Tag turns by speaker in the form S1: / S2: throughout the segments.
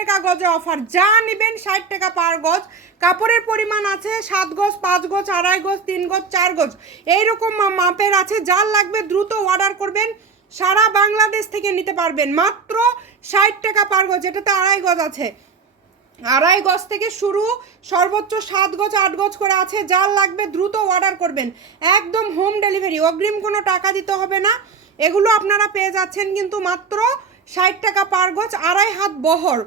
S1: টাকা গজে অফার। যা নেবেন ষাট টাকা পার গজ। কাপড়ের পরিমাণ আছে সাত গজ, পাঁচ গজ, আড়াই গজ, তিন গজ, চার গজ। এইরকম মাপের আছে। যার লাগবে দ্রুত অর্ডার করবেন। সারা বাংলাদেশ থেকে নিতে পারবেন। মাত্র ষাট টাকা পার গজ। এটাতে আড়াই গজ আছে। আড়াই গজ থেকে শুরু সর্বোচ্চ সাত গজ, আট গজ করে আছে। যার লাগবে দ্রুত অর্ডার করবেন। একদম হোম ডেলিভারি অগ্রিম কোনো টাকা দিতে হবে না। এগুলো আপনারা পেয়ে যাচ্ছেন কিন্তু মাত্র ষাট টাকা পার গজ, আড়াই হাত বহর।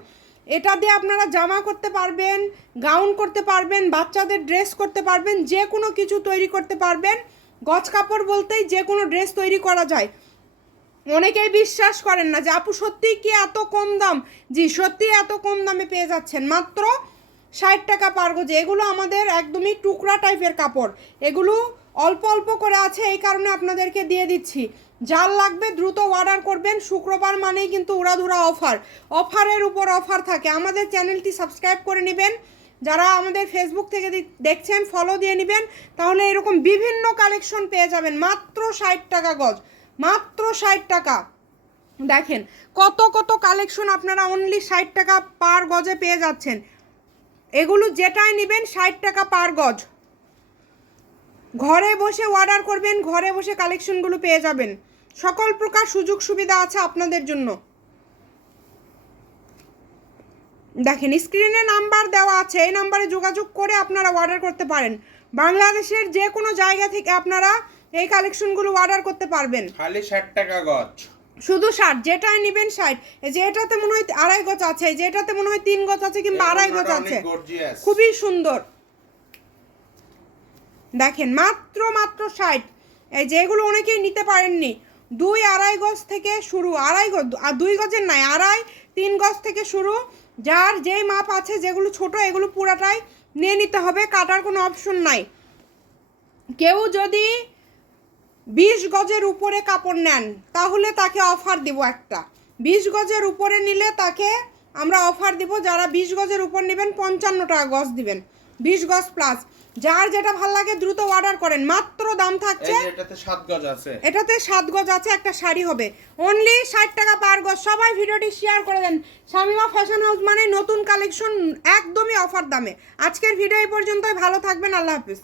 S1: এটা দিয়ে আপনারা জামা করতে পারবেন গাউন করতে পারবেন, বাচ্চাদের ড্রেস করতে পারবেন, যে কোনো কিছু তৈরি করতে পারবেন। গছ কাপড় বলতেই যে কোনো ড্রেস তৈরি করা যায়। অনেকেই বিশ্বাস করেন না যে, আপু, সত্যিই কি এত কম দাম? জি সত্যি এত কম দামে পেয়ে যাচ্ছেন। মাত্র ষাট টাকা পার গজে। এগুলো আমাদের একদমই টুকরা টাইপের কাপড়। এগুলো অল্প অল্প করে আছে, এই কারণে আপনাদেরকে দিয়ে দিচ্ছি। যার লাগবে, দ্রুত অর্ডার করবেন। শুক্রবার মানেই কিন্তু উড়াধুরা অফার অফারের উপর অফার থাকে। আমাদের চ্যানেলটি সাবস্ক্রাইব করে নেবেন। যারা আমাদের ফেসবুক থেকে দেখছেন ফলো দিয়ে নেবেন, তাহলে এরকম বিভিন্ন কালেকশন পেয়ে যাবেন। মাত্র ষাট টাকা গজ। মাত্র ষাট টাকা। দেখেন, কত কত কালেকশন আপনারা অনলি ষাট টাকা পার গজে পেয়ে যাচ্ছেন। এগুলো যেটাই নেবেন, ষাট টাকা পার গজ। ঘরে বসে অর্ডার করবেন, ঘরে বসে কালেকশনগুলো পেয়ে যাবেন। সকল প্রকার সুযোগ সুবিধা আছে আপনাদের জন্য। দেখেন স্ক্রিনে নাম্বার দেওয়া আছে এই নাম্বারে যোগাযোগ করে আপনারা অর্ডার করতে পারেন। বাংলাদেশের যে কোনো জায়গা থেকে আপনারা এই কালেকশনগুলো অর্ডার করতে পারবেন।
S2: খালি ষাট টাকা গজ।
S1: শুধু ষাট যেটাই নেবেন ষাট। যে এটাতে মনে হয় আড়াই গজ আছে যে এটাতে মনে হয় তিন গজ আছে কিংবা আড়াই গজ আছে। খুবই সুন্দর। দেখেন মাত্র মাত্র ষাট। এই যেগুলো অনেকেই নিতে পারেননি। দুই আড়াই গজ থেকে শুরু, আড়াই গজ, আর দুই গজের নাই, আড়াই তিন গজ থেকে শুরু। যার যেই মাপ আছে, যেগুলো ছোট, এগুলো পুরাটাই নিয়ে নিতে হবে, কাটার কোনো অপশন নাই। কেউ যদি বিশ গজের উপরে কাপড় নেন, তাহলে তাকে অফার দিব একটা। বিশ গজের উপরে নিলে তাকে আমরা অফার দিব, যারা বিশ গজের উপর নেবেন, পঞ্চান্ন টাকা গজ দিবেন। বিশ গজ প্লাস যার যেটা ভালো লাগে, দ্রুত অর্ডার করেন। মাত্র দাম থাকছে?
S2: এটাতে সাত গজ আছে।
S1: এটাতে সাত গজ আছে একটা শাড়ি হবে। অনলি ষাট টাকা পার গজ। সবাই ভিডিওটি শেয়ার করে দেন। শামিমা ফ্যাশন হাউস মানে নতুন কালেকশন একদমই অফার দামে। আজকের ভিডিও এই পর্যন্তই। ভালো থাকবেন। আল্লাহ হাফিজ।